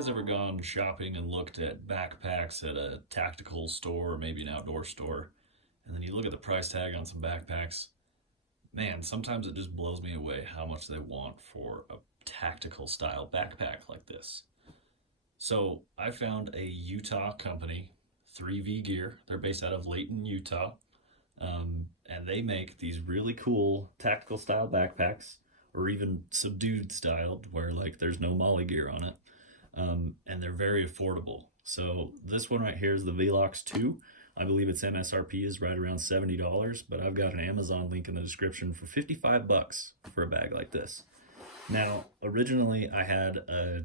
guys ever gone shopping and looked at backpacks at a tactical store or maybe an outdoor store, and then you look at the price tag on some backpacks? Man, sometimes it just blows me away how much they want for a tactical style backpack like this. So I found a Utah company, 3V Gear. They're based out of Layton, Utah. And they make these really cool tactical style backpacks, or even subdued styled, where like there's no molle gear on it. And they're very affordable. So this one right here is the Velox 2. I believe its MSRP is right around $70, but I've got an Amazon link in the description for 55 bucks for a bag like this. Now, originally I had a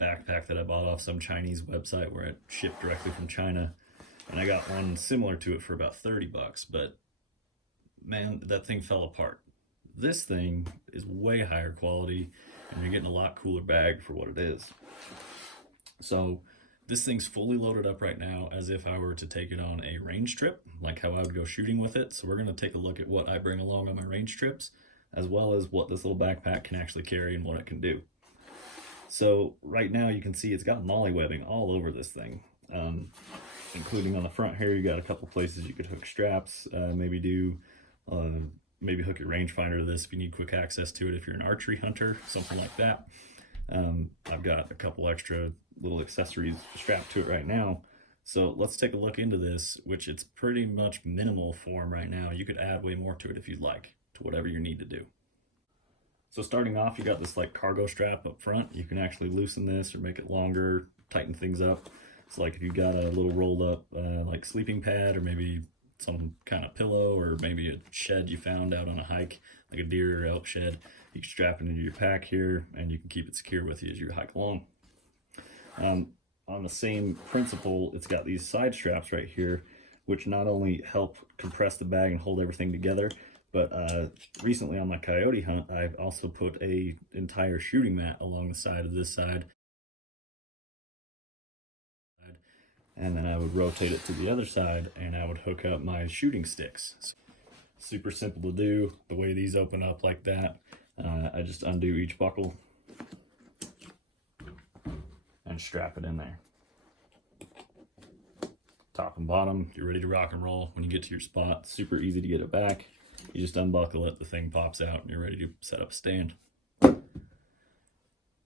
backpack that I bought off some Chinese website where it shipped directly from China, and I got one similar to it for about 30 bucks, but man, that thing fell apart. This thing is way higher quality, and you're getting a lot cooler bag for what it is. So this thing's fully loaded up right now as if I were to take it on a range trip, like how I would go shooting with it. So we're going to take a look at what I bring along on my range trips, as well as what this little backpack can actually carry and what it can do. So right now you can see it's got molle webbing all over this thing, including on the front here. You got a couple places you could hook straps, maybe hook your rangefinder to this if you need quick access to it, if you're an archery hunter, something like that. I've got a couple extra little accessories strapped to it right now. So let's take a look into this, which it's pretty much minimal form right now. You could add way more to it if you'd like, to whatever you need to do. So starting off, you got this like cargo strap up front. You can actually loosen this or make it longer, tighten things up. So like if you've got a little rolled up like sleeping pad, or maybe some kind of pillow, or maybe a shed you found out on a hike, like a deer or elk shed, you can strap it into your pack here and you can keep it secure with you as you hike along. On the same principle, it's got these side straps right here, which not only help compress the bag and hold everything together, but recently on my coyote hunt, I've also put a entire shooting mat along the side of this side, and then I would rotate it to the other side and I would hook up my shooting sticks. Super simple to do. The way these open up like that, I just undo each buckle and strap it in there. Top and bottom, you're ready to rock and roll. When you get to your spot, super easy to get it back. You just unbuckle it, the thing pops out, and you're ready to set up a stand.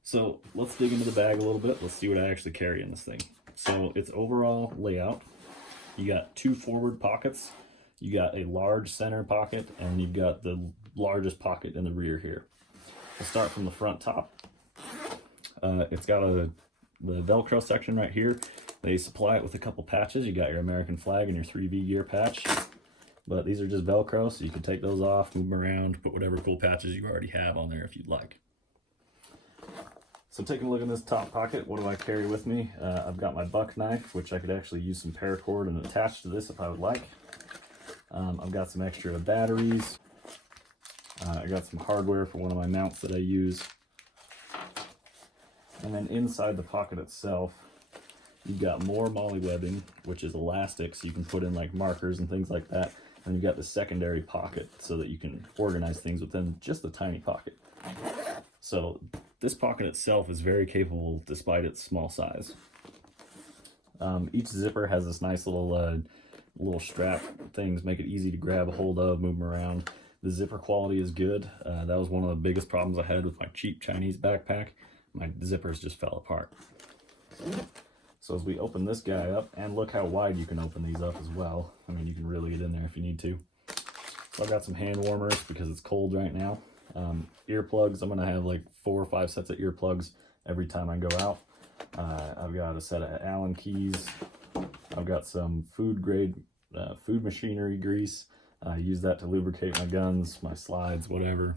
So let's dig into the bag a little bit. Let's see what I actually carry in this thing. So its overall layout, you got two forward pockets, you got a large center pocket, and you've got the largest pocket in the rear here. We'll start from the front top. It's got the Velcro section right here. They supply it with a couple patches. You got your American flag and your 3V Gear patch, but these are just Velcro, so you can take those off, move them around, put whatever cool patches you already have on there if you'd like. So taking a look in this top pocket, what do I carry with me? I've got my buck knife, which I could actually use some paracord and attach to this if I would like. I've got some extra batteries. I got some hardware for one of my mounts that I use. And then inside the pocket itself, you've got more molle webbing, which is elastic, so you can put in like markers and things like that. And you've got the secondary pocket so that you can organize things within just a tiny pocket. So this pocket itself is very capable despite its small size. Each zipper has this nice little strap things, make it easy to grab a hold of, move them around. The zipper quality is good. That was one of the biggest problems I had with my cheap Chinese backpack. My zippers just fell apart. So as we open this guy up, and look how wide you can open these up as well. I mean, you can really get in there if you need to. So I've got some hand warmers because it's cold right now. Earplugs, I'm gonna have like 4 or 5 sets of earplugs every time I go out. I've got a set of Allen keys. I've got some food grade food machinery grease. I use that to lubricate my guns, my slides, whatever.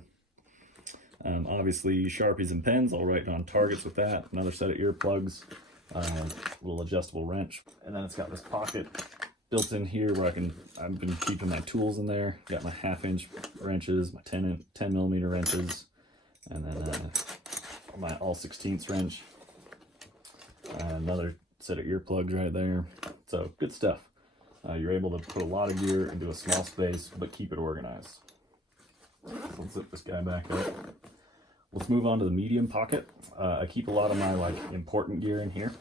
Obviously Sharpies and pens, I'll write on targets with that. Another set of earplugs, little adjustable wrench. And then it's got this pocket built in here where I've been keeping my tools in there. Got my 1/2-inch wrenches, my 10 millimeter wrenches, and then my all 16ths wrench. Another set of earplugs right there. So good stuff. You're able to put a lot of gear into a small space, but keep it organized. So let's zip this guy back up. Let's move on to the medium pocket. I keep a lot of my like important gear in here.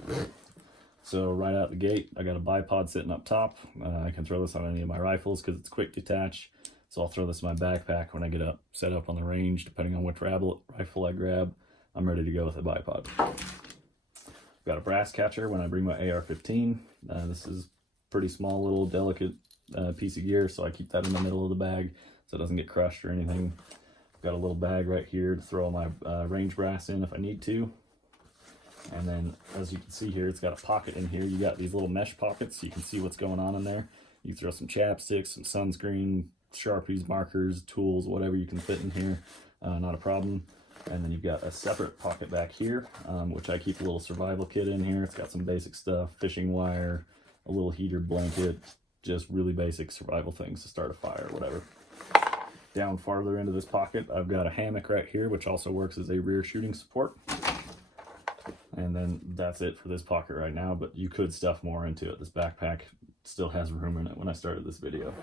So right out the gate, I got a bipod sitting up top. I can throw this on any of my rifles because it's quick detach. So I'll throw this in my backpack when I get up, set up on the range, depending on which rifle I grab. I'm ready to go with a bipod. Got a brass catcher when I bring my AR-15. This is pretty small, little delicate piece of gear, so I keep that in the middle of the bag so it doesn't get crushed or anything. Got a little bag right here to throw my range brass in if I need to. And then, as you can see here, it's got a pocket in here. You got these little mesh pockets so you can see what's going on in there. You throw some chapsticks, some sunscreen, Sharpies, markers, tools, whatever you can fit in here, not a problem. And then you've got a separate pocket back here, which I keep a little survival kit in here. It's got some basic stuff, fishing wire, a little heater blanket, just really basic survival things to start a fire or whatever. Down farther into this pocket, I've got a hammock right here, which also works as a rear shooting support. And then that's it for this pocket right now, but you could stuff more into it. This backpack still has room in it when I started this video.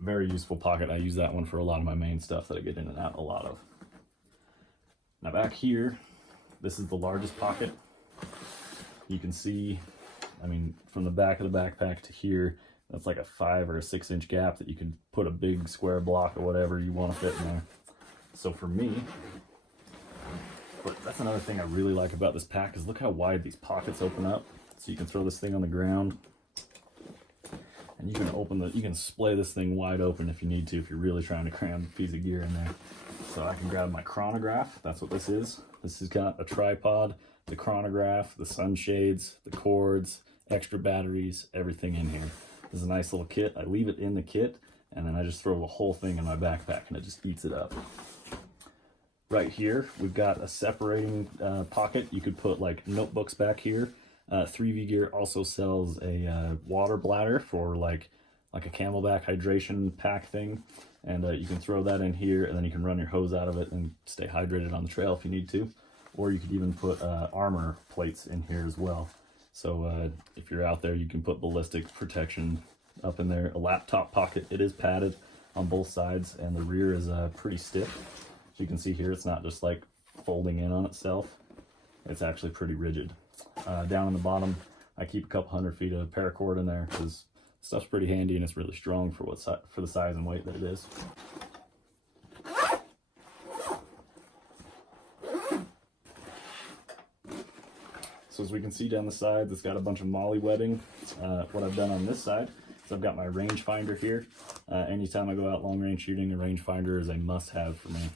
Very useful pocket. I use that one for a lot of my main stuff that I get in and out a lot of. Now back here, this is the largest pocket. You can see, I mean, from the back of the backpack to here, that's like a 5 or a 6 inch gap that you can put a big square block or whatever you want to fit in there. So for me, but that's another thing I really like about this pack is look how wide these pockets open up. So you can throw this thing on the ground and you can splay this thing wide open if you need to, if you're really trying to cram a piece of gear in there. So I can grab my chronograph. That's what this is. This has got a tripod, the chronograph, the sunshades, the cords, extra batteries, everything in here. This is a nice little kit. I leave it in the kit and then I just throw the whole thing in my backpack and it just eats it up. Right here, we've got a separating pocket. You could put like notebooks back here. 3V Gear also sells a water bladder for like a Camelback hydration pack thing. And you can throw that in here and then you can run your hose out of it and stay hydrated on the trail if you need to. Or you could even put armor plates in here as well. So if you're out there, you can put ballistic protection up in there. A laptop pocket, it is padded on both sides and the rear is pretty stiff. As you can see here, it's not just like folding in on itself. It's actually pretty rigid. Down on the bottom, I keep a couple 100 feet of paracord in there because stuff's pretty handy and it's really strong for the size and weight that it is. So as we can see down the sides, it's got a bunch of molle webbing. What I've done on this side is I've got my rangefinder here. Anytime I go out long range shooting, the rangefinder is a must-have for me.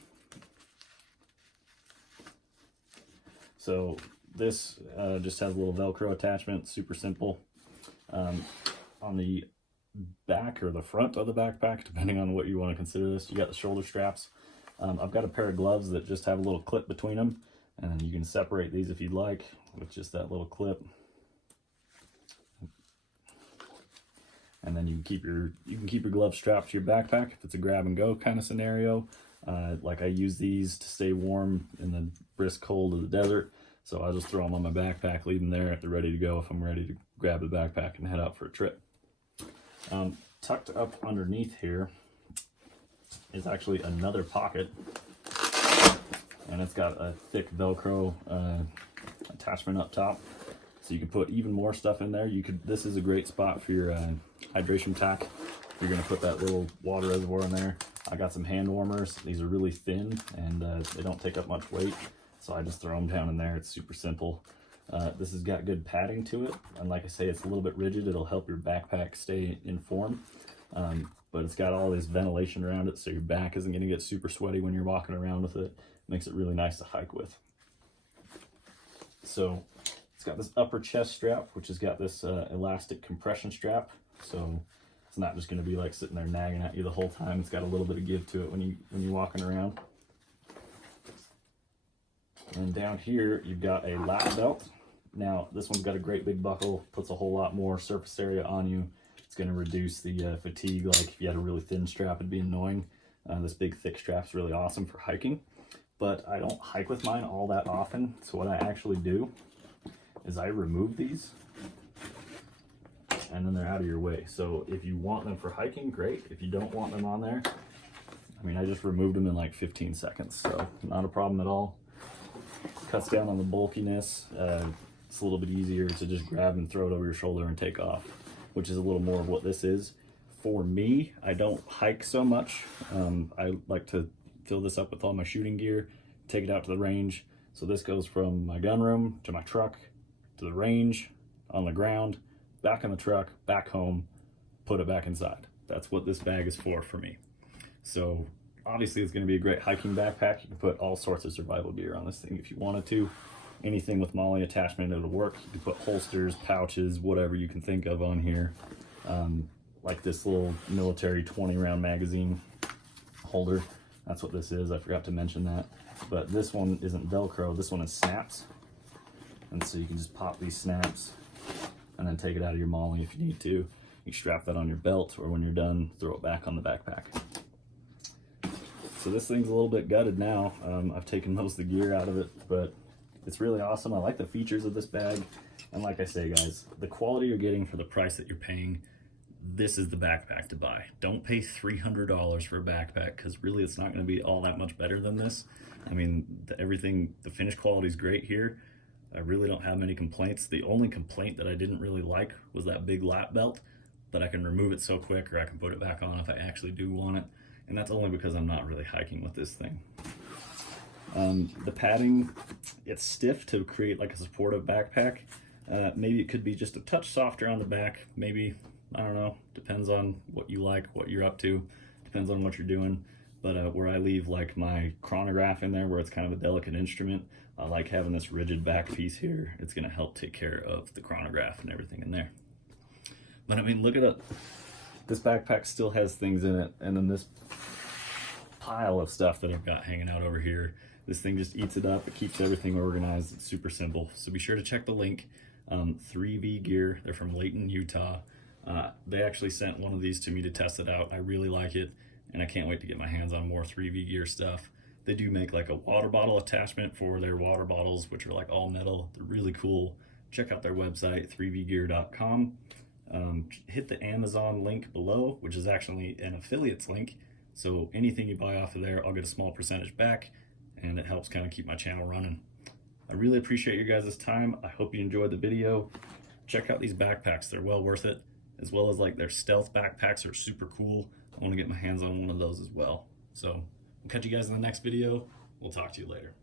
So this just has a little Velcro attachment, super simple. On the back or the front of the backpack, depending on what you want to consider this, you got the shoulder straps. I've got a pair of gloves that just have a little clip between them, and then you can separate these if you'd like with just that little clip. And then you can keep your gloves strapped to your backpack if it's a grab and go kind of scenario. Like I use these to stay warm in the brisk cold of the desert. So I'll just throw them on my backpack, leave them there if they're ready to go if I'm ready to grab the backpack and head out for a trip. Tucked up underneath here is actually another pocket. And it's got a thick Velcro attachment up top. So you can put even more stuff in there. This is a great spot for your hydration pack. You're gonna put that little water reservoir in there. I got some hand warmers. These are really thin and they don't take up much weight. So I just throw them down in there. It's super simple. This has got good padding to it. And like I say, it's a little bit rigid. It'll help your backpack stay in form. But it's got all this ventilation around it. So your back isn't gonna get super sweaty when you're walking around with it. Makes it really nice to hike with. So it's got this upper chest strap, which has got this elastic compression strap. So it's not just going to be like sitting there nagging at you the whole time. It's got a little bit of give to it when you're walking around. And down here, you've got a lap belt. Now, this one's got a great big buckle, puts a whole lot more surface area on you. It's going to reduce the fatigue. Like if you had a really thin strap, it'd be annoying. This big thick strap's really awesome for hiking. But I don't hike with mine all that often. So what I actually do is I remove these and then they're out of your way. So if you want them for hiking, great. If you don't want them on there, I I mean, I just removed them in like 15 seconds, so not a problem at all. Cuts down on the bulkiness. It's a little bit easier to just grab and throw it over your shoulder and take off, which is a little more of what this is. For me, I don't hike so much. I like to fill this up with all my shooting gear, take it out to the range. So this goes from my gun room to my truck, to the range, on the ground, back in the truck, back home, put it back inside. That's what this bag is for me. So obviously it's going to be a great hiking backpack. You can put all sorts of survival gear on this thing if you wanted to. Anything with molle attachment, it'll work. You can put holsters, pouches, whatever you can think of on here. Like this little military 20 round magazine holder. That's what this is. I forgot to mention that. But this one isn't Velcro. This one is snaps. And so you can just pop these snaps and then take it out of your molle if you need to. You can strap that on your belt, or when you're done, throw it back on the backpack. So this thing's a little bit gutted now. I've taken most of the gear out of it, but it's really awesome. I like the features of this bag. And like I say, guys, the quality you're getting for the price that you're paying, this is the backpack to buy. Don't pay $300 for a backpack, because really it's not going to be all that much better than this. I mean, the finish quality is great here. I really don't have many complaints. The only complaint that I didn't really like was that big lap belt, but I can remove it so quick, or I can put it back on if I actually do want it. And that's only because I'm not really hiking with this thing. The padding, it's stiff to create like a supportive backpack. Maybe it could be just a touch softer on the back. Maybe, I don't know, depends on what you like, what you're up to, depends on what you're doing. But where I leave like my chronograph in there, where it's kind of a delicate instrument, I like having this rigid back piece here. It's gonna help take care of the chronograph and everything in there. But I mean, look at it. This backpack still has things in it, and then this pile of stuff that I've got hanging out over here, this thing just eats it up. It keeps everything organized. It's super simple. So be sure to check the link. 3V Gear, they're from Layton, Utah. They actually sent one of these to me to test it out. I really like it, and I can't wait to get my hands on more 3V Gear stuff. They do make like a water bottle attachment for their water bottles, which are like all metal. They're really cool. Check out their website, 3vgear.com. Hit the Amazon link below, which is actually an affiliates link. So anything you buy off of there, I'll get a small percentage back, and it helps kind of keep my channel running. I really appreciate your guys' time. I hope you enjoyed the video. Check out these backpacks. They're well worth it, as well as like their stealth backpacks are super cool. I want to get my hands on one of those as well. So we'll catch you guys in the next video. We'll talk to you later.